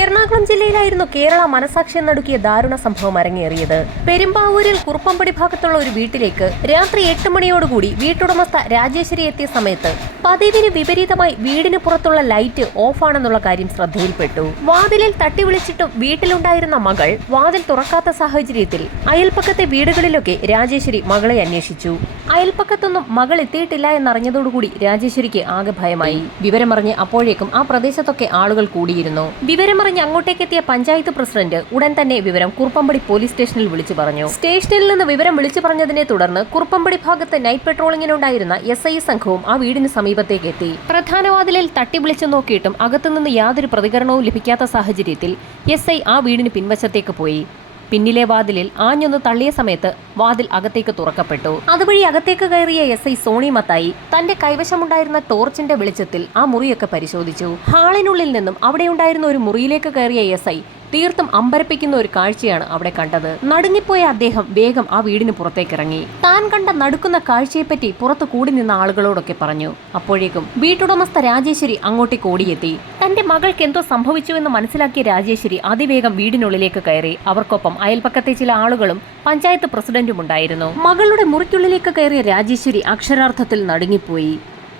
എറണാകുളം ജില്ലയിലായിരുന്നു കേരള മനസാക്ഷ്യം നടുക്കിയ ദാരുണ സംഭവം അരങ്ങേറിയത്. പെരുമ്പാവൂരിൽ കുറുപ്പമ്പടി ഭാഗത്തുള്ള ഒരു വീട്ടിലേക്ക് രാത്രി 8 മണിയോടുകൂടി വീട്ടുടമസ്ഥ രാജേശ്വരി എത്തിയ സമയത്ത് പതിവിന് വിപരീതമായി വീടിന് പുറത്തുള്ള ലൈറ്റ് ഓഫാണെന്നുള്ള കാര്യം ശ്രദ്ധയിൽപ്പെട്ടു. വാതിലിൽ തട്ടി വിളിച്ചിട്ടും വീട്ടിലുണ്ടായിരുന്ന മകൾ വാതിൽ തുറക്കാത്ത സാഹചര്യത്തിൽ അയൽപ്പക്കത്തെ വീടുകളിലൊക്കെ രാജേശ്വരി മകളെ അന്വേഷിച്ചു. അയൽപ്പക്കത്തൊന്നും മകൾ എത്തിയിട്ടില്ല എന്നറിഞ്ഞതോടുകൂടി രാജേശ്വരിക്ക് ആകെ ഭയമായി. വിവരമറിഞ്ഞ് അപ്പോഴേക്കും ആ പ്രദേശത്തൊക്കെ ആളുകൾ കൂടിയിരുന്നു. വിവരമറിഞ്ഞ് അങ്ങോട്ടേക്കെത്തിയ പഞ്ചായത്ത് പ്രസിഡന്റ് ഉടൻ തന്നെ വിവരം കുറുപ്പമ്പടി പോലീസ് സ്റ്റേഷനിൽ വിളിച്ചു പറഞ്ഞു. സ്റ്റേഷനിൽ നിന്ന് വിവരം വിളിച്ചു പറഞ്ഞതിനെ തുടർന്ന് കുറുപ്പമ്പടി ഭാഗത്ത് നൈറ്റ് പെട്രോളിങ്ങിനുണ്ടായിരുന്ന SI സംഘവും ആ വീടിന് സമീപത്തേക്ക് എത്തി. പ്രധാന വാതിലിൽ തട്ടി വിളിച്ചു നോക്കിയിട്ടും അകത്തുനിന്ന് യാതൊരു പ്രതികരണവും ലഭിക്കാത്ത സാഹചര്യത്തിൽ SI ആ വീടിന് പിൻവശത്തേക്ക് പോയി. പിന്നിലെ വാതിലിൽ ആഞ്ഞൊന്ന് തള്ളിയ സമയത്ത് വാതിൽ അകത്തേക്ക് തുറക്കപ്പെട്ടു. അതുവഴി അകത്തേക്ക് കയറിയ SI സോണി മത്തായി തന്റെ കൈവശമുണ്ടായിരുന്ന ടോർച്ചിന്റെ വെളിച്ചത്തിൽ ആ മുറിയൊക്കെ പരിശോധിച്ചു. ഹാളിനുള്ളിൽ നിന്നും അവിടെയുണ്ടായിരുന്ന ഒരു മുറിയിലേക്ക് കയറിയ SI തീർത്തും അമ്പരപ്പിക്കുന്ന ഒരു കാഴ്ചയാണ് അവിടെ കണ്ടത്. നടുങ്ങിപ്പോയ അദ്ദേഹം വേഗം ആ വീടിന് പുറത്തേക്കിറങ്ങി. താൻ കണ്ട നടുക്കുന്ന കാഴ്ചയെപ്പറ്റി പുറത്തു കൂടി നിന്ന ആളുകളോടൊക്കെ പറഞ്ഞു. അപ്പോഴേക്കും വീട്ടുടമസ്ഥ രാജേശ്വരി അങ്ങോട്ടേക്ക് ഓടിയെത്തി. തന്റെ മകൾക്ക് എന്തോ സംഭവിച്ചുവെന്ന് മനസ്സിലാക്കിയ രാജേശ്വരി അതിവേഗം വീടിനുള്ളിലേക്ക് കയറി. അവർക്കൊപ്പം അയൽപ്പക്കത്തെ ചില ആളുകളും പഞ്ചായത്ത് പ്രസിഡന്റും ഉണ്ടായിരുന്നു. മകളുടെ മുറിക്കുള്ളിലേക്ക് കയറിയ രാജേശ്വരി അക്ഷരാർത്ഥത്തിൽ നടുങ്ങിപ്പോയി.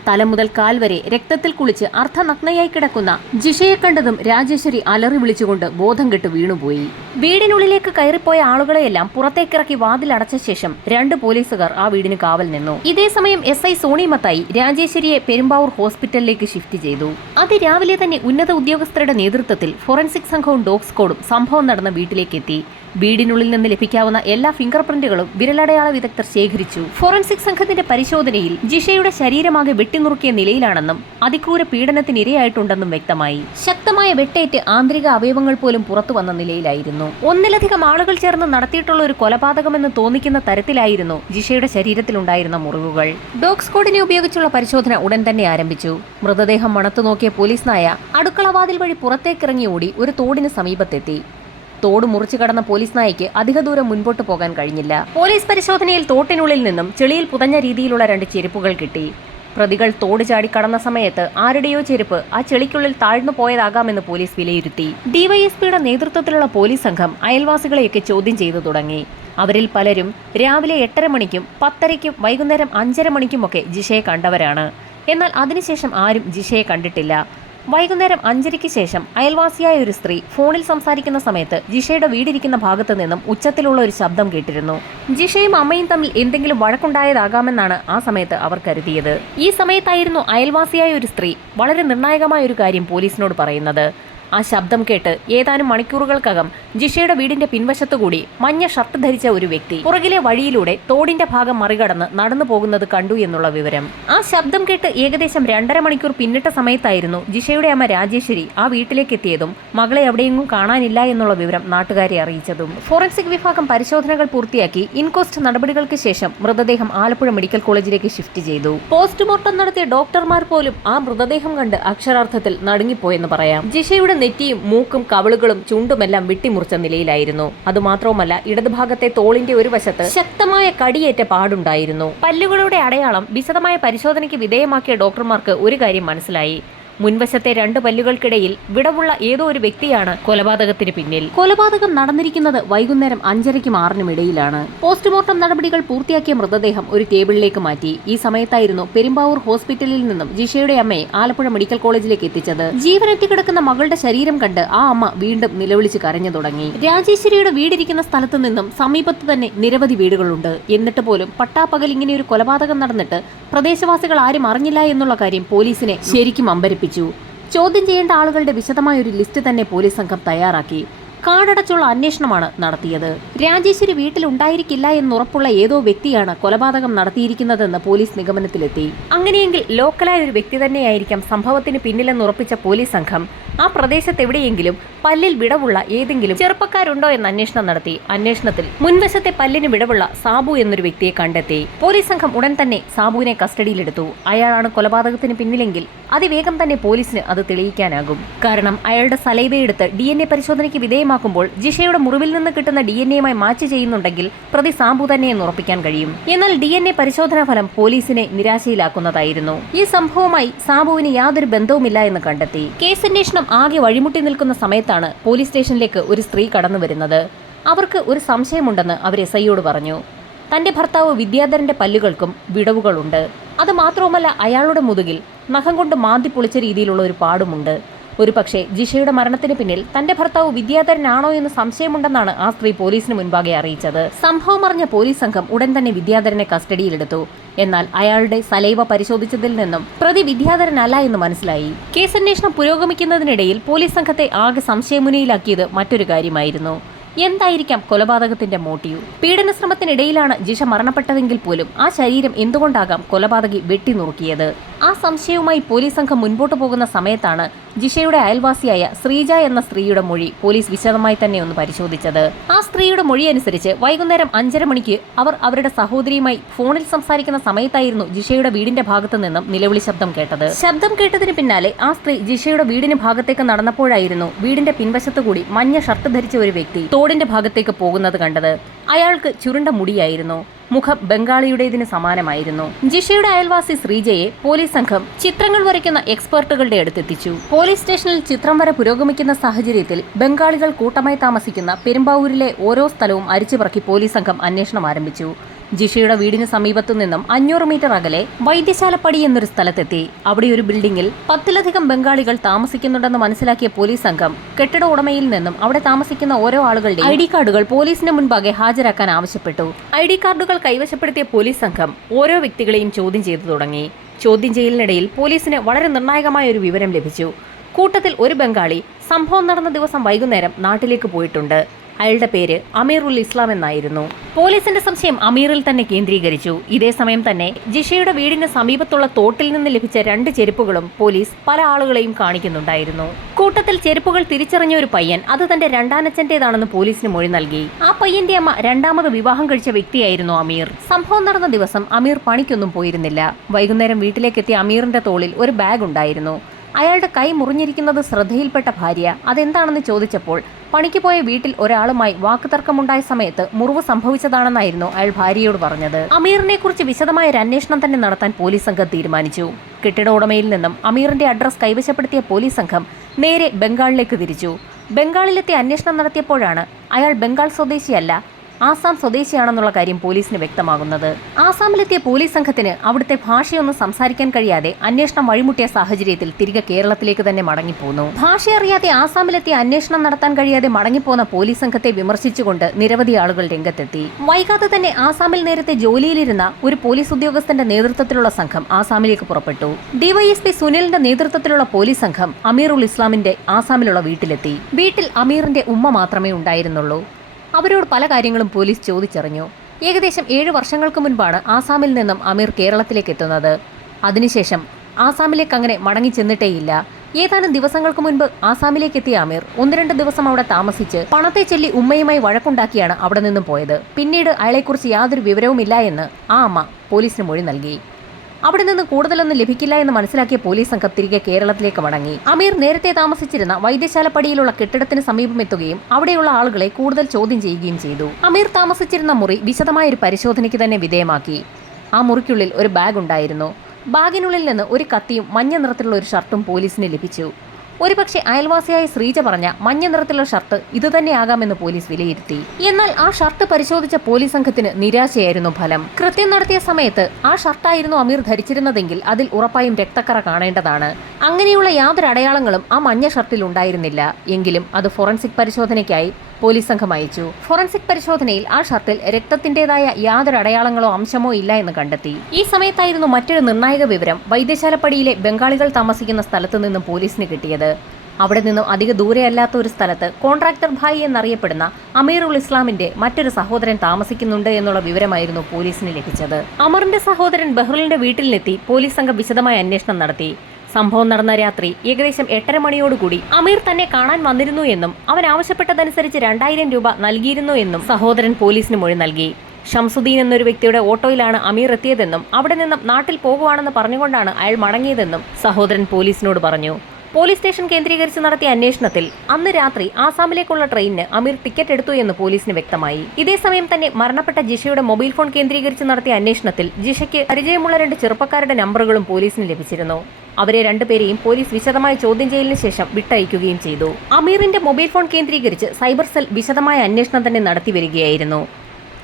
തല മുതൽ കാൽ വരെ രക്തത്തിൽ കുളിച്ച് അർദ്ധനഗ്നയായി കിടക്കുന്ന ജിഷയെ കണ്ടതും രാജേശ്വരി അലറി വിളിച്ചുകൊണ്ട് ബോധം കെട്ട് വീണുപോയി. വീടിനുള്ളിലേക്ക് കയറിപ്പോയ ആളുകളെയെല്ലാം പുറത്തേക്കിറക്കി വാതിലടച്ച ശേഷം 2 പോലീസുകാർ ആ വീടിന് കാവൽ നിന്നു. ഇതേസമയം SI സോണി മത്തായി രാജേശ്വരിയെ പെരുമ്പാവൂർ ഹോസ്പിറ്റലിലേക്ക് ഷിഫ്റ്റ് ചെയ്തു. അതിരാവിലെ തന്നെ ഉന്നത ഉദ്യോഗസ്ഥരുടെ നേതൃത്വത്തിൽ ഫോറൻസിക് സംഘവും ഡോഗ് സ്ക്വാഡും സംഭവം നടന്ന വീട്ടിലേക്ക് എത്തി. വീടിനുള്ളിൽ നിന്ന് ലഭിക്കാവുന്ന എല്ലാ ഫിംഗർ പ്രിന്റുകളും വിരലടയാള വിദഗ്ധർ ശേഖരിച്ചു. ഫോറൻസിക് സംഘത്തിന്റെ പരിശോധനയിൽ ജിഷയുടെ ശരീരമാകെ വെട്ടിനുറുക്കിയ നിലയിലാണെന്നും അതിക്രൂര പീഡനത്തിനിരയായിട്ടുണ്ടെന്നും വ്യക്തമായി. ശക്തമായ വെട്ടേറ്റ് ആന്തരിക അവയവങ്ങൾ പോലും പുറത്തു വന്ന നിലയിലായിരുന്നു. ഒന്നിലധികം ആളുകൾ ചേർന്ന് നടത്തിയിട്ടുള്ള ഒരു കൊലപാതകമെന്ന് തോന്നിക്കുന്ന തരത്തിലായിരുന്നു ജിഷയുടെ ശരീരത്തിലുണ്ടായിരുന്ന മുറിവുകൾ. ഡോഗ് സ്ക്വാഡിനെ ഉപയോഗിച്ചുള്ള പരിശോധന ഉടൻ തന്നെ ആരംഭിച്ചു. മൃതദേഹം മണത്തു നോക്കിയ പോലീസ് നായ അടുക്കളവാതിൽ വഴി പുറത്തേക്കിറങ്ങി ഓടി ഒരു തോടിന് സമീപത്തെത്തി. തോട് മുറിച്ചു കടന്ന പോലീസ് നായയ്ക്ക് അധിക ദൂരം മുൻപോട്ട് പോകാൻ കഴിഞ്ഞില്ല. പോലീസ് പരിശോധനയിൽ തോട്ടിനുള്ളിൽ നിന്നും ചെളിയിൽ പുതഞ്ഞ രീതിയിലുള്ള 2 ചെരുപ്പുകൾ കിട്ടി. പ്രതികൾ തോട് ചാടി കടന്ന സമയത്ത് ആരുടെയോ ചെരുപ്പ് ആ ചെളിക്കുള്ളിൽ താഴ്ന്നു പോയതാകാമെന്ന് പോലീസ് വിലയിരുത്തി. DYSPയുടെ നേതൃത്വത്തിലുള്ള പോലീസ് സംഘം അയൽവാസികളെയൊക്കെ ചോദ്യം ചെയ്തു തുടങ്ങി. അവരിൽ പലരും രാവിലെ 8:30 മണിക്കും 10:30ക്കും വൈകുന്നേരം 5:30 മണിക്കുമൊക്കെ ജിഷയെ കണ്ടവരാണ്. എന്നാൽ അതിനുശേഷം ആരും ജിഷയെ കണ്ടിട്ടില്ല. വൈകുന്നേരം 5:00യ്ക്ക് ശേഷം അയൽവാസിയായ ഒരു സ്ത്രീ ഫോണിൽ സംസാരിക്കുന്ന സമയത്ത് ജിഷയുടെ വീടിരിക്കുന്ന ഭാഗത്തു നിന്നും ഉച്ചത്തിലുള്ള ഒരു ശബ്ദം കേട്ടിരുന്നു. ജിഷയും അമ്മയും തമ്മിൽ എന്തെങ്കിലും വഴക്കുണ്ടായതാകാമെന്നാണ് ആ സമയത്ത് അവർ കരുതിയത്. ഈ സമയത്തായിരുന്നു അയൽവാസിയായ ഒരു സ്ത്രീ വളരെ നിർണായകമായ ഒരു കാര്യം പോലീസിനോട് പറയുന്നത്. ആ ശബ്ദം കേട്ട് ഏതാനും മണിക്കൂറുകൾക്കകം ജിഷയുടെ വീടിന്റെ പിൻവശത്തുകൂടി മഞ്ഞ ഷർട്ട് ധരിച്ച ഒരു വ്യക്തി പുറകിലെ വഴിയിലൂടെ തോടിന്റെ ഭാഗം മറികടന്ന് നടന്നു പോകുന്നത് കണ്ടു എന്നുള്ള വിവരം. ആ ശബ്ദം കേട്ട് ഏകദേശം 2.5 മണിക്കൂർ പിന്നിട്ട സമയത്തായിരുന്നു ജിഷയുടെ അമ്മ രാജേശ്വരി ആ വീട്ടിലേക്ക് എത്തിയതും മകളെ എവിടെയെങ്കിലും കാണാനില്ല എന്നുള്ള വിവരം നാട്ടുകാരെ അറിയിച്ചതും. ഫോറൻസിക് വിഭാഗം പരിശോധനകൾ പൂർത്തിയാക്കി ഇൻക്വസ്റ്റ് നടപടികൾക്ക് ശേഷം മൃതദേഹം ആലപ്പുഴ മെഡിക്കൽ കോളേജിലേക്ക് ഷിഫ്റ്റ് ചെയ്തു. പോസ്റ്റ്മോർട്ടം നടത്തിയ ഡോക്ടർമാർ പോലും ആ മൃതദേഹം കണ്ട് അക്ഷരാർത്ഥത്തിൽ നടുങ്ങിപ്പോയെന്ന് പറയാം. ജിഷയുടെ നെറ്റിയും മൂക്കും കവിളുകളും ചുണ്ടുമെല്ലാം വെട്ടിമുറിച്ച നിലയിലായിരുന്നു. അതുമാത്രവുമല്ല, ഇടതുഭാഗത്തെ തോളിന്റെ ഒരു വശത്ത് ശക്തമായ കടിയേറ്റ പാടുണ്ടായിരുന്നു. പല്ലുകളുടെ അടയാളം വിശദമായ പരിശോധനയ്ക്ക് വിധേയമാക്കിയ ഡോക്ടർമാർക്ക് ഒരു കാര്യം മനസ്സിലായി. മുൻവശത്തെ 2 പല്ലുകൾക്കിടയിൽ വിടവുള്ള ഏതോ ഒരു വ്യക്തിയാണ് കൊലപാതകത്തിന് പിന്നിൽ. കൊലപാതകം നടന്നിരിക്കുന്നത് വൈകുന്നേരം 5:30ക്കും 6:00നും ഇടയിലാണ്. പോസ്റ്റ്മോർട്ടം നടപടികൾ പൂർത്തിയാക്കിയ മൃതദേഹം ഒരു ടേബിളിലേക്ക് മാറ്റി. ഈ സമയത്തായിരുന്നു പെരുമ്പാവൂർ ഹോസ്പിറ്റലിൽ നിന്നും ജിഷയുടെ അമ്മയെ ആലപ്പുഴ മെഡിക്കൽ കോളേജിലേക്ക് എത്തിച്ചത്. ജീവനറ്റി കിടക്കുന്ന മകളുടെ ശരീരം കണ്ട് ആ അമ്മ വീണ്ടും നിലവിളിച്ച് കരഞ്ഞു തുടങ്ങി. രാജേശ്വരിയുടെ വീടിരിക്കുന്ന സ്ഥലത്തു നിന്നും സമീപത്ത് തന്നെ നിരവധി വീടുകളുണ്ട്. എന്നിട്ട് പോലും പട്ടാപ്പകൽ ഇങ്ങനെ ഒരു കൊലപാതകം നടന്നിട്ട് പ്രദേശവാസികൾ ആരും അറിഞ്ഞില്ല എന്നുള്ള കാര്യം പോലീസിനെ ശരിക്കും അമ്പരപ്പിച്ചു. ചോദ്യം ചെയ്യേണ്ട ആളുകളുടെ വിശദമായ ഒരു ലിസ്റ്റ് തന്നെ പോലീസ് സംഘം തയ്യാറാക്കി. കാടടച്ചുള്ള അന്വേഷണമാണ് നടത്തിയത്. രാജേശ്വരി വീട്ടിലുണ്ടായിരിക്കില്ല എന്നുറപ്പുള്ള ഏതോ വ്യക്തിയാണ് കൊലപാതകം നടത്തിയിരിക്കുന്നതെന്ന് പോലീസ് നിഗമനത്തിലെത്തി. അങ്ങനെയെങ്കിൽ ലോക്കലായ ഒരു വ്യക്തി തന്നെയായിരിക്കാം സംഭവത്തിന് പിന്നിലെന്നുറപ്പിച്ച പോലീസ് സംഘം ആ പ്രദേശത്ത് എവിടെയെങ്കിലും പല്ലിൽ വിടവുള്ള ഏതെങ്കിലും ചെറുപ്പക്കാരുണ്ടോ എന്ന് അന്വേഷണം നടത്തി. അന്വേഷണത്തിൽ മുൻവശത്തെ പല്ലിന് വിടവുള്ള സാബു എന്നൊരു വ്യക്തിയെ കണ്ടെത്തി. പോലീസ് സംഘം ഉടൻ തന്നെ സാബുവിനെ കസ്റ്റഡിയിലെടുത്തു. അയാളാണ് കൊലപാതകത്തിന് പിന്നിലെങ്കിൽ അതിവേഗം തന്നെ പോലീസിന് അത് തെളിയിക്കാനാകും. കാരണം അയാളുടെ സലൈവയെടുത്ത് DNA പരിശോധനയ്ക്ക് വിധേയമാക്കുമ്പോൾ ജിഷയുടെ മുറിവിൽ നിന്ന് കിട്ടുന്ന DNA-യുമായി മാച്ച് ചെയ്യുന്നുണ്ടെങ്കിൽ പ്രതി സാബു തന്നെയെന്ന് ഉറപ്പിക്കാൻ കഴിയും. എന്നാൽ DNA പരിശോധനാ ഫലം പോലീസിനെ നിരാശയിലാക്കുന്നതായിരുന്നു. ഈ സംഭവവുമായി സാബുവിന് യാതൊരു ബന്ധവുമില്ല എന്ന് കണ്ടെത്തി. കേസന്വേഷണം അന്വേഷണം ആകെ വഴിമുട്ടി നിൽക്കുന്ന സമയത്താണ് പോലീസ് സ്റ്റേഷനിലേക്ക് ഒരു സ്ത്രീ കടന്നു വരുന്നത്. അവർക്ക് ഒരു സംശയമുണ്ടെന്ന് അവർ എസ്ഐയോട് പറഞ്ഞു. തന്റെ ഭർത്താവ് വിദ്യാധരന്റെ പല്ലുകൾക്കും വിടവുകളുണ്ട്. അത് മാത്രവുമല്ല, അയാളുടെ മുതുകിൽ നഖം കൊണ്ട് മാന്തി പൊളിച്ച രീതിയിലുള്ള ഒരു പാടുമുണ്ട്. ഒരുപക്ഷെ ജിഷയുടെ മരണത്തിന് പിന്നിൽ തന്റെ ഭർത്താവ് വിദ്യാധരനാണോ എന്ന് സംശയമുണ്ടെന്നാണ് ആ സ്ത്രീ പോലീസിന് മുൻപാകെ അറിയിച്ചത്. സംഭവം അറിഞ്ഞ പോലീസ് സംഘം ഉടൻ തന്നെ വിദ്യാധരനെ കസ്റ്റഡിയിലെടുത്തു. എന്നാൽ അയാളുടെ സലൈവ പരിശോധിച്ചതിൽ നിന്നും പ്രതി വിദ്യാധരനല്ല എന്ന് മനസ്സിലായി. കേസന്വേഷണം പുരോഗമിക്കുന്നതിനിടയിൽ പോലീസ് സംഘത്തെ ആകെ സംശയമുനയിലാക്കിയത് മറ്റൊരു കാര്യമായിരുന്നു. എന്തായിരിക്കാം കൊലപാതകത്തിന്റെ മോട്ടീവ്? പീഡനശ്രമത്തിനിടയിലാണ് ജിഷ മരണപ്പെട്ടതെങ്കിൽ പോലും ആ ശരീരം എന്തുകൊണ്ടാകാം കൊലപാതകി വെട്ടിനുറുക്കിയത്? ആ സംശയവുമായി പോലീസ് സംഘം മുൻപോട്ട് പോകുന്ന സമയത്താണ് ജിഷയുടെ അയൽവാസിയായ ശ്രീജ എന്ന സ്ത്രീയുടെ മൊഴി പോലീസ് വിശദമായി തന്നെ ഒന്ന് പരിശോധിച്ചത്. ആ സ്ത്രീയുടെ മൊഴി അനുസരിച്ച് വൈകുന്നേരം 5:30 മണിക്ക് അവർ അവരുടെ സഹോദരിയുമായി ഫോണിൽ സംസാരിക്കുന്ന സമയത്തായിരുന്നു ജിഷയുടെ വീടിന്റെ ഭാഗത്തു നിന്നും നിലവിളി ശബ്ദം കേട്ടത്. ശബ്ദം കേട്ടതിന് പിന്നാലെ ആ സ്ത്രീ ജിഷയുടെ വീടിന് ഭാഗത്തേക്ക് നടന്നപ്പോഴായിരുന്നു വീടിന്റെ പിൻവശത്തുകൂടി മഞ്ഞ ഷർട്ട് ധരിച്ച ഒരു വ്യക്തി തോടിന്റെ ഭാഗത്തേക്ക് പോകുന്നത് കണ്ടത്. അയാൾക്ക് ചുരുണ്ട മുടിയായിരുന്നു. മുഖം ബംഗാളിയുടേതിന് സമാനമായിരുന്നു. ജിഷയുടെ അയൽവാസി ശ്രീജയെ പോലീസ് സംഘം ചിത്രങ്ങൾ വരയ്ക്കുന്ന എക്സ്പെർട്ടുകളുടെ അടുത്തെത്തിച്ചു. പോലീസ് സ്റ്റേഷനിൽ ചിത്രം വര പുരോഗമിക്കുന്ന സാഹചര്യത്തിൽ ബംഗാളികൾ കൂട്ടമായി താമസിക്കുന്ന പെരുമ്പാവൂരിലെ ഓരോ സ്ഥലവും അരിച്ചുപറക്കി പോലീസ് സംഘം അന്വേഷണം ആരംഭിച്ചു. ജിഷയുടെ വീടിന് സമീപത്തു നിന്നും 500 മീറ്റർ അകലെ വൈദ്യശാലപ്പടി എന്നൊരു സ്ഥലത്തെത്തി. അവിടെ ഒരു ബിൽഡിംഗിൽ 10-ലധികം ബംഗാളികൾ താമസിക്കുന്നുണ്ടെന്ന് മനസ്സിലാക്കിയ പോലീസ് സംഘം കെട്ടിട ഉടമയിൽ നിന്നും അവിടെ താമസിക്കുന്ന ഓരോ ആളുകളുടെ ID കാർഡുകൾ പോലീസിന് മുൻപാകെ ഹാജരാക്കാൻ ആവശ്യപ്പെട്ടു. ID കാർഡുകൾ കൈവശപ്പെടുത്തിയ പോലീസ് സംഘം ഓരോ വ്യക്തികളെയും ചോദ്യം ചെയ്തു തുടങ്ങി. ചോദ്യം ചെയ്യലിനിടയിൽ പോലീസിന് വളരെ നിർണായകമായ ഒരു വിവരം ലഭിച്ചു. കൂട്ടത്തിൽ ഒരു ബംഗാളി സംഭവം നടന്ന ദിവസം വൈകുന്നേരം നാട്ടിലേക്ക് പോയിട്ടുണ്ട്. അയാളുടെ പേര് അമീറുൽ ഇസ്ലാം എന്നായിരുന്നു. പോലീസിന്റെ സംശയം അമീറിൽ തന്നെ കേന്ദ്രീകരിച്ചു. ഇതേ സമയം തന്നെ ജിഷയുടെ വീടിന് സമീപത്തുള്ള തോട്ടിൽ നിന്ന് ലഭിച്ച 2 ചെരുപ്പുകളും പോലീസ് പല ആളുകളെയും കാണിക്കുന്നുണ്ടായിരുന്നു. കൂട്ടത്തിൽ ചെരുപ്പുകൾ തിരിച്ചറിഞ്ഞ ഒരു പയ്യൻ അത് തന്റെ രണ്ടാനച്ഛന്റേതാണെന്ന് പോലീസിന് മൊഴി നൽകി. ആ പയ്യന്റെ അമ്മ 2ാമത് വിവാഹം കഴിച്ച വ്യക്തിയായിരുന്നു അമീർ. സംഭവം നടന്ന ദിവസം അമീർ പണിക്കൊന്നും പോയിരുന്നില്ല. വൈകുന്നേരം വീട്ടിലേക്കെത്തിയ അമീറിന്റെ തോളിൽ ഒരു ബാഗ് ഉണ്ടായിരുന്നു. അയാളുടെ കൈ മുറിഞ്ഞിരിക്കുന്നത് ശ്രദ്ധയിൽപ്പെട്ട ഭാര്യ അതെന്താണെന്ന് ചോദിച്ചപ്പോൾ പണിക്ക് പോയ വീട്ടിൽ ഒരാളുമായി വാക്കുതർക്കമുണ്ടായ സമയത്ത് മുറിവ് സംഭവിച്ചതാണെന്നായിരുന്നു അയാൾ ഭാര്യയോട് പറഞ്ഞത്. അമീറിനെ കുറിച്ച് വിശദമായ ഒരു അന്വേഷണം തന്നെ നടത്താൻ പോലീസ് സംഘം തീരുമാനിച്ചു. കെട്ടിട ഉടമയിൽ നിന്നും അമീറിന്റെ അഡ്രസ് കൈവശപ്പെടുത്തിയ പോലീസ് സംഘം നേരെ ബംഗാളിലേക്ക് തിരിച്ചു. ബംഗാളിലെത്തി അന്വേഷണം നടത്തിയപ്പോഴാണ് അയാൾ ബംഗാൾ സ്വദേശിയല്ല, ആസാം സ്വദേശിയാണെന്നുള്ള കാര്യം പോലീസിന് വ്യക്തമാകുന്നത്. ആസാമിലെത്തിയ പോലീസ് സംഘത്തിന് അവിടുത്തെ ഭാഷയൊന്നും സംസാരിക്കാൻ കഴിയാതെ അന്വേഷണം വഴിമുട്ടിയ സാഹചര്യത്തിൽ തിരികെ കേരളത്തിലേക്ക് തന്നെ മടങ്ങിപ്പോന്നു. ഭാഷ അറിയാതെ ആസാമിലെത്തിയ അന്വേഷണം നടത്താൻ കഴിയാതെ മടങ്ങിപ്പോന്ന പോലീസ് സംഘത്തെ വിമർശിച്ചുകൊണ്ട് നിരവധി ആളുകൾ രംഗത്തെത്തി. വൈകാതെ തന്നെ ആസാമിൽ നേരത്തെ ജോലിയിലിരുന്ന ഒരു പോലീസ് ഉദ്യോഗസ്ഥന്റെ നേതൃത്വത്തിലുള്ള സംഘം ആസാമിലേക്ക് പുറപ്പെട്ടു. DYSP സുനിലിന്റെ നേതൃത്വത്തിലുള്ള പോലീസ് സംഘം അമീറുൽ ഇസ്ലാമിന്റെ ആസാമിലുള്ള വീട്ടിലെത്തി. വീട്ടിൽ അമീറിന്റെ ഉമ്മ മാത്രമേ ഉണ്ടായിരുന്നുള്ളൂ. അവരോട് പല കാര്യങ്ങളും പോലീസ് ചോദിച്ചറിഞ്ഞു. ഏകദേശം 7 വർഷങ്ങൾക്ക് മുൻപാണ് ആസാമിൽ നിന്നും അമീർ കേരളത്തിലേക്ക് എത്തുന്നത്. അതിനുശേഷം ആസാമിലേക്ക് അങ്ങനെ മടങ്ങി ചെന്നിട്ടേയില്ല. ഏതാനും ദിവസങ്ങൾക്ക് മുൻപ് ആസാമിലേക്ക് എത്തിയ അമീർ 1-2 ദിവസം അവിടെ താമസിച്ച് പണത്തെ ചൊല്ലി ഉമ്മയുമായി വഴക്കുണ്ടാക്കിയാണ് അവിടെ നിന്നും പോയത്. പിന്നീട് അയാളെക്കുറിച്ച് യാതൊരു വിവരവുമില്ല എന്ന് ആ അമ്മ പോലീസിന് മൊഴി നൽകി. അവിടെ നിന്ന് കൂടുതലൊന്നും ലഭിക്കില്ല എന്ന് മനസ്സിലാക്കിയ പോലീസ് സംഘം തിരികെ കേരളത്തിലേക്ക് മടങ്ങി. അമീർ നേരത്തെ താമസിച്ചിരുന്ന വൈദ്യശാലപ്പടിയിലുള്ള കെട്ടിടത്തിന് സമീപം എത്തുകയും അവിടെയുള്ള ആളുകളെ കൂടുതൽ ചോദ്യം ചെയ്യുകയും ചെയ്തു. അമീർ താമസിച്ചിരുന്ന മുറി വിശദമായ ഒരു പരിശോധനയ്ക്ക് തന്നെ വിധേയമാക്കി. ആ മുറിക്കുള്ളിൽ ഒരു ബാഗ് ഉണ്ടായിരുന്നു. ബാഗിനുള്ളിൽ നിന്ന് ഒരു കത്തിയും മഞ്ഞ നിറത്തിലുള്ള ഒരു ഷർട്ടും പോലീസിന് ലഭിച്ചു. ഒരുപക്ഷെ അയൽവാസിയായ ശ്രീജ പറഞ്ഞ മഞ്ഞ നിറത്തിലുള്ള ഷർട്ട് ഇതുതന്നെയാകാമെന്ന് പോലീസ് വിലയിരുത്തി. എന്നാൽ ആ ഷർട്ട് പരിശോധിച്ച പോലീസ് സംഘത്തിന് നിരാശയായിരുന്നു ഫലം. കൃത്യം നടത്തിയ സമയത്ത് ആ ഷർട്ടായിരുന്നു അമീർ ധരിച്ചിരുന്നതെങ്കിൽ അതിൽ ഉറപ്പായും രക്തക്കറ കാണേണ്ടതാണ്. അങ്ങനെയുള്ള യാതൊരു അടയാളങ്ങളും ആ മഞ്ഞ ഷർട്ടിൽ ഉണ്ടായിരുന്നില്ല. എങ്കിലും അത് ഫോറൻസിക് പരിശോധനയ്ക്കായി പോലീസ് സംഘം അയച്ചു. ഫോറൻസിക് പരിശോധനയിൽ ആ ഷർട്ടിൽ രക്തത്തിന്റേതായ യാതൊരു അടയാളങ്ങളോ അംശമോ ഇല്ല എന്ന് കണ്ടെത്തി. ഈ സമയത്തായിരുന്നു മറ്റൊരു നിർണായക വിവരം വൈദ്യശാലപ്പടിയിലെ ബംഗാളികൾ താമസിക്കുന്ന സ്ഥലത്തു നിന്നും പോലീസിന് കിട്ടിയത്. അവിടെ നിന്നും അധിക ദൂരെയല്ലാത്ത ഒരു സ്ഥലത്ത് കോൺട്രാക്ടർ ഭായി എന്നറിയപ്പെടുന്ന അമീറുൽ ഇസ്ലാമിന്റെ മറ്റൊരു സഹോദരൻ താമസിക്കുന്നുണ്ട് എന്നുള്ള വിവരമായിരുന്നു പോലീസിന് ലഭിച്ചത്. അമറിന്റെ സഹോദരൻ ബഹ്റിന്റെ വീട്ടിലെത്തി പോലീസ് സംഘം വിശദമായ അന്വേഷണം നടത്തി. സംഭവം നടന്ന രാത്രി ഏകദേശം 8:30 മണിയോടുകൂടി അമീർ തന്നെ കാണാൻ വന്നിരുന്നു എന്നും അവൻ ആവശ്യപ്പെട്ടതനുസരിച്ച് 2000 രൂപ നൽകിയിരുന്നു എന്നും സഹോദരൻ പോലീസിന് മൊഴി നൽകി. ഷംസുദ്ദീൻ എന്നൊരു വ്യക്തിയുടെ ഓട്ടോയിലാണ് അമീർ എത്തിയതെന്നും അവിടെ നിന്നും നാട്ടിൽ പോകുവാണെന്ന് പറഞ്ഞുകൊണ്ടാണ് അയാൾ മടങ്ങിയതെന്നും സഹോദരൻ പോലീസിനോട് പറഞ്ഞു. പോലീസ് സ്റ്റേഷൻ കേന്ദ്രീകരിച്ച് നടത്തിയ അന്വേഷണത്തിൽ അന്ന് രാത്രി ആസാമിലേക്കുള്ള ട്രെയിനിന് അമീർ ടിക്കറ്റ് എടുത്തു എന്ന് പോലീസിന് വ്യക്തമായി. ഇതേസമയം തന്നെ മരണപ്പെട്ട ജിഷയുടെ മൊബൈൽ ഫോൺ കേന്ദ്രീകരിച്ച് നടത്തിയ അന്വേഷണത്തിൽ ജിഷയ്ക്ക് പരിചയമുള്ള 2 ചെറുപ്പക്കാരുടെ നമ്പറുകളും പോലീസിന് ലഭിച്ചിരുന്നു. അവരെ രണ്ടുപേരെയും പോലീസ് വിശദമായ ചോദ്യം ചെയ്യലിന് ശേഷം വിട്ടയക്കുകയും ചെയ്തു. അമീറിന്റെ മൊബൈൽ ഫോൺ കേന്ദ്രീകരിച്ച് സൈബർ സെൽ വിശദമായ അന്വേഷണം തന്നെ നടത്തിവരികയായിരുന്നു.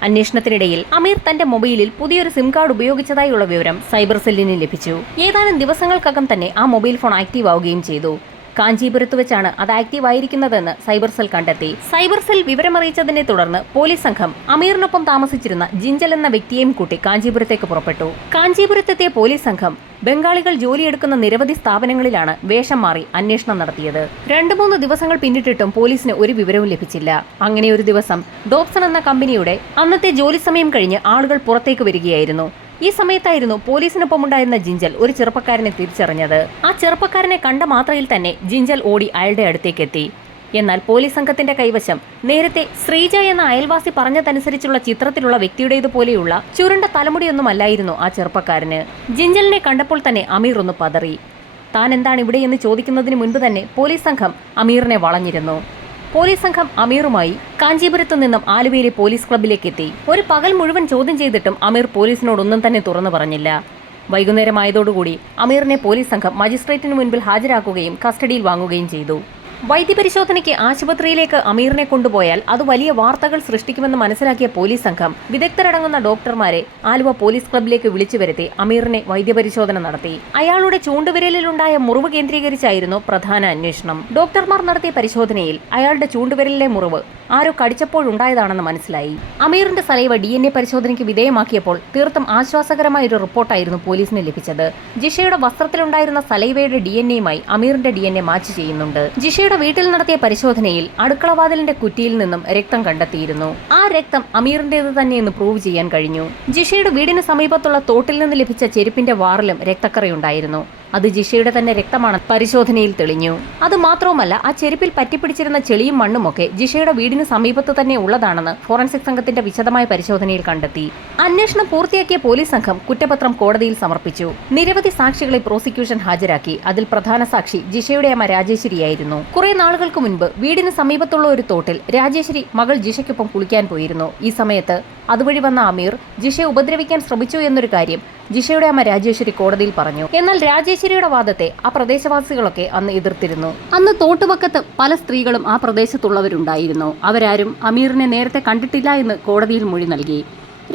അന്വേഷണത്തിനിടയിൽ അമീർ തന്റെ മൊബൈലിൽ പുതിയൊരു സിം കാർഡ് ഉപയോഗിച്ചതായുള്ള വിവരം സൈബർ സെല്ലിന് ലഭിച്ചു. ഏതാനും ദിവസങ്ങൾക്കകം തന്നെ ആ മൊബൈൽ ഫോൺ ആക്റ്റീവ് ആവുകയും ചെയ്തു. കാഞ്ചീപുരത്ത് വെച്ചാണ് അത് ആക്റ്റീവ് ആയിരിക്കുന്നതെന്ന് സൈബർ സെൽ കണ്ടെത്തി. സൈബർ സെൽ വിവരമറിയിച്ചതിനെ തുടർന്ന് പോലീസ് സംഘം അമീറിനൊപ്പം താമസിച്ചിരുന്ന ജിഞ്ചൽ എന്ന വ്യക്തിയെയും കൂട്ടി കാഞ്ചീപുരത്തേക്ക് പുറപ്പെട്ടു. കാഞ്ചീപുരത്തെത്തിയ പോലീസ് സംഘം ബംഗാളികൾ ജോലിയെടുക്കുന്ന നിരവധി സ്ഥാപനങ്ങളിലാണ് വേഷം മാറി അന്വേഷണം നടത്തിയത്. 2-3 ദിവസങ്ങൾ പിന്നിട്ടിട്ടും പോലീസിന് ഒരു വിവരവും ലഭിച്ചില്ല. അങ്ങനെ ഒരു ദിവസം ഡോപ്സൺ എന്ന കമ്പനിയുടെ അന്നത്തെ ജോലി സമയം കഴിഞ്ഞ് ആളുകൾ പുറത്തേക്ക് വരികയായിരുന്നു. ഈ സമയത്തായിരുന്നു പോലീസിനൊപ്പമുണ്ടായിരുന്ന ജിഞ്ചൽ ഒരു ചെറുപ്പക്കാരനെ തിരിച്ചറിഞ്ഞത്. ആ ചെറുപ്പക്കാരനെ കണ്ട മാത്രയിൽ തന്നെ ജിഞ്ചൽ ഓടി അയാളുടെ അടുത്തേക്കെത്തി. എന്നാൽ പോലീസ് സംഘത്തിന്റെ കൈവശം നേരത്തെ ശ്രീജ എന്ന അയൽവാസി പറഞ്ഞതനുസരിച്ചുള്ള ചിത്രത്തിലുള്ള വ്യക്തിയുടേതുപോലെയുള്ള ചുരുണ്ട തലമുടിയൊന്നുമല്ലായിരുന്നു ആ ചെറുപ്പക്കാരന്. ജിഞ്ചലിനെ കണ്ടപ്പോൾ തന്നെ അമീർ ഒന്ന് പതറി. താൻ എന്താണ് ഇവിടെയെന്ന് ചോദിക്കുന്നതിന് മുൻപ് തന്നെ പോലീസ് സംഘം അമീറിനെ വളഞ്ഞിരുന്നു. പോലീസ് സംഘം അമീറുമായി കാഞ്ചീപുരത്തു നിന്നും ആലുവയിലെ പോലീസ് ക്ലബിലേക്ക് എത്തി. ഒരു പകൽ മുഴുവൻ ചോദ്യം ചെയ്തിട്ടും അമീർ പോലീസിനോടൊന്നും തന്നെ തുറന്നു പറഞ്ഞില്ല. വൈകുന്നേരമായതോടുകൂടി അമീറിനെ പോലീസ് സംഘം മജിസ്ട്രേറ്റിന് മുൻപിൽ ഹാജരാക്കുകയും കസ്റ്റഡിയിൽ വാങ്ങുകയും ചെയ്തു. വൈദ്യപരിശോധനയ്ക്ക് ആശുപത്രിയിലേക്ക് അമീറിനെ കൊണ്ടുപോയാൽ അത് വലിയ വാർത്തകൾ സൃഷ്ടിക്കുമെന്ന് മനസ്സിലാക്കിയ പോലീസ് സംഘം വിദഗ്ധരടങ്ങുന്ന ഡോക്ടർമാരെ ആലുവ പോലീസ് ക്ലബിലേക്ക് വിളിച്ചു വരുത്തി അമീറിനെ വൈദ്യപരിശോധന നടത്തി. അയാളുടെ ചൂണ്ടുവിരലിലുണ്ടായ മുറിവ് കേന്ദ്രീകരിച്ചായിരുന്നു പ്രധാന അന്വേഷണം. ഡോക്ടർമാർ നടത്തിയ പരിശോധനയിൽ അയാളുടെ ചൂണ്ടുവിരലിലെ മുറിവ് ആരോ കടിച്ചപ്പോഴുണ്ടായതാണെന്ന് മനസ്സിലായി. അമീറിന്റെ സലൈവ DNA പരിശോധനയ്ക്ക് വിധേയമാക്കിയപ്പോൾ തീർത്തും ആശ്വാസകരമായ ഒരു റിപ്പോർട്ടായിരുന്നു പോലീസിന് ലഭിച്ചത്. ജിഷയുടെ വസ്ത്രത്തിലുണ്ടായിരുന്ന സലൈവയുടെ DNAയുമായി അമീറിന്റെ DNA മാച്ച് ചെയ്യുന്നുണ്ട്. ജിഷയുടെ വീട്ടിൽ നടത്തിയ പരിശോധനയിൽ അടുക്കളവാതിലിന്റെ കുറ്റിയിൽ നിന്നും രക്തം കണ്ടെത്തിയിരുന്നു. ആ രക്തം അമീറിന്റേത് തന്നെയെന്ന് പ്രൂവ് ചെയ്യാൻ കഴിഞ്ഞു. ജിഷയുടെ വീടിന് സമീപത്തുള്ള തോട്ടിൽ നിന്ന് ലഭിച്ച ചെരുപ്പിന്റെ വാറിലും രക്തക്കറയുണ്ടായിരുന്നു. അത് ജിഷയുടെ തന്നെ രക്തമാണ് പരിശോധനയിൽ തെളിഞ്ഞു. അത് മാത്രവുമല്ല, ആ ചെരുപ്പിൽ പറ്റിപ്പിടിച്ചിരുന്ന ചെളിയും മണ്ണുമൊക്കെ ജിഷയുടെ വീടിന് സമീപത്ത് തന്നെ ഉള്ളതാണെന്ന് ഫോറൻസിക് സംഘത്തിന്റെ വിശദമായ പരിശോധനയിൽ കണ്ടെത്തി. അന്വേഷണം പൂർത്തിയാക്കിയ പോലീസ് സംഘം കുറ്റപത്രം കോടതിയിൽ സമർപ്പിച്ചു. നിരവധി സാക്ഷികളെ പ്രോസിക്യൂഷൻ ഹാജരാക്കി. അതിൽ പ്രധാന സാക്ഷി ജിഷയുടെ അമ്മ രാജേശ്വരിയായിരുന്നു. കുറെ നാളുകൾക്ക് മുൻപ് വീടിന് സമീപത്തുള്ള ഒരു തോട്ടിൽ രാജേശ്വരി മകൾ ജിഷയ്ക്കൊപ്പം കുളിക്കാൻ പോയിരുന്നു. ഈ സമയത്ത് അതുവഴി വന്ന അമീർ ജിഷയെ ഉപദ്രവിക്കാൻ ശ്രമിച്ചു എന്നൊരു കാര്യം ജിഷയുടെ അമ്മ രാജേശ്വരി കോടതിയിൽ പറഞ്ഞു. എന്നാൽ രാജേശ്വരിയുടെ വാദത്തെ ആ പ്രദേശവാസികളൊക്കെ അന്ന് എതിർത്തിരുന്നു. അന്ന് തോട്ടുവക്കത്ത് പല സ്ത്രീകളും ആ പ്രദേശത്തുള്ളവരുണ്ടായിരുന്നു. അവരാരും അമീറിനെ നേരത്തെ കണ്ടിട്ടില്ല എന്ന് കോടതിയിൽ മൊഴി നൽകി.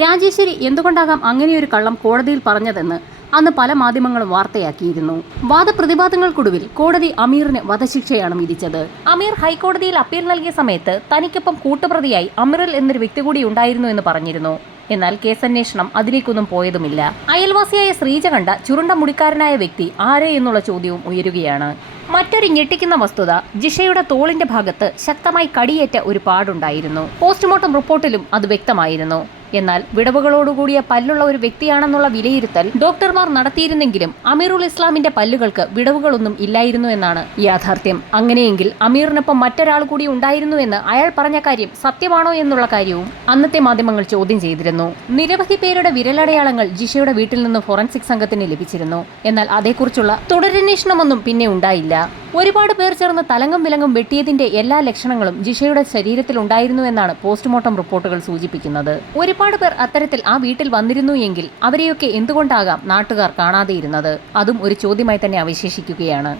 രാജേശ്വരി എന്തുകൊണ്ടാകാം അങ്ങനെയൊരു കള്ളം കോടതിയിൽ പറഞ്ഞതെന്ന് അന്ന് പല മാധ്യമങ്ങളും വാർത്തയാക്കിയിരുന്നു. വാദപ്രതിവാദങ്ങൾക്കൊടുവിൽ കോടതി അമീറിന് വധശിക്ഷയാണ് വിധിച്ചത്. അമീർ ഹൈക്കോടതിയിൽ അപ്പീൽ നൽകിയ സമയത്ത് തനിക്കൊപ്പം കൂട്ടുപ്രതിയായി അമീറിൽ എന്നൊരു വ്യക്തി കൂടി ഉണ്ടായിരുന്നു എന്ന് പറഞ്ഞിരുന്നു. എന്നാൽ കേസന്വേഷണം അതിലേക്കൊന്നും പോയതുമില്ല. അയൽവാസിയായ ശ്രീജ കണ്ട ചുരുണ്ട മുടിക്കാരനായ വ്യക്തി ആരെ എന്നുള്ള ചോദ്യവും ഉയരുകയാണ്. മറ്റൊരു ഞെട്ടിക്കുന്ന വസ്തുത, ജിഷയുടെ തോളിന്റെ ഭാഗത്ത് ശക്തമായി കടിയേറ്റ ഒരു പാടുണ്ടായിരുന്നു. പോസ്റ്റ്മോർട്ടം റിപ്പോർട്ടിലും അത് വ്യക്തമായിരുന്നു. എന്നാൽ വിടവുകളോടുകൂടിയ പല്ലുള്ള ഒരു വ്യക്തിയാണെന്നുള്ള വിലയിരുത്തൽ ഡോക്ടർമാർ നടത്തിയിരുന്നെങ്കിലും അമീറുൽ ഇസ്ലാമിന്റെ പല്ലുകൾക്ക് വിടവുകളൊന്നും ഇല്ലായിരുന്നു എന്നാണ് യാഥാർത്ഥ്യം. അങ്ങനെയെങ്കിൽ അമീറിനൊപ്പം മറ്റൊരാൾ കൂടി ഉണ്ടായിരുന്നു എന്ന് അയാൾ പറഞ്ഞ കാര്യം സത്യമാണോ എന്നുള്ള കാര്യവും അന്നത്തെ മാധ്യമങ്ങൾ ചോദ്യം ചെയ്തിരുന്നു. നിരവധി പേരുടെ വിരലടയാളങ്ങൾ ജിഷയുടെ വീട്ടിൽ നിന്ന് ഫോറൻസിക് സംഘത്തിന് ലഭിച്ചിരുന്നു. എന്നാൽ അതേക്കുറിച്ചുള്ള തുടരന്വേഷണമൊന്നും പിന്നെ ഉണ്ടായില്ല. ഒരുപാട് പേർ ചേർന്ന് തലങ്ങും വിലങ്ങും വെട്ടിയതിന്റെ എല്ലാ ലക്ഷണങ്ങളും ജിഷയുടെ ശരീരത്തിൽ ഉണ്ടായിരുന്നു എന്നാണ് പോസ്റ്റ്മോർട്ടം റിപ്പോർട്ടുകൾ സൂചിപ്പിക്കുന്നത്. ഒരുപാട് പേർ അത്തരത്തിൽ ആ വീട്ടിൽ വന്നിരുന്നു എങ്കിൽ അവരെയൊക്കെ എന്തുകൊണ്ടാകാം നാട്ടുകാർ കാണാതെയിരുന്നത്? അതും ഒരു ചോദ്യമായി തന്നെ അവശേഷിക്കുകയാണ്.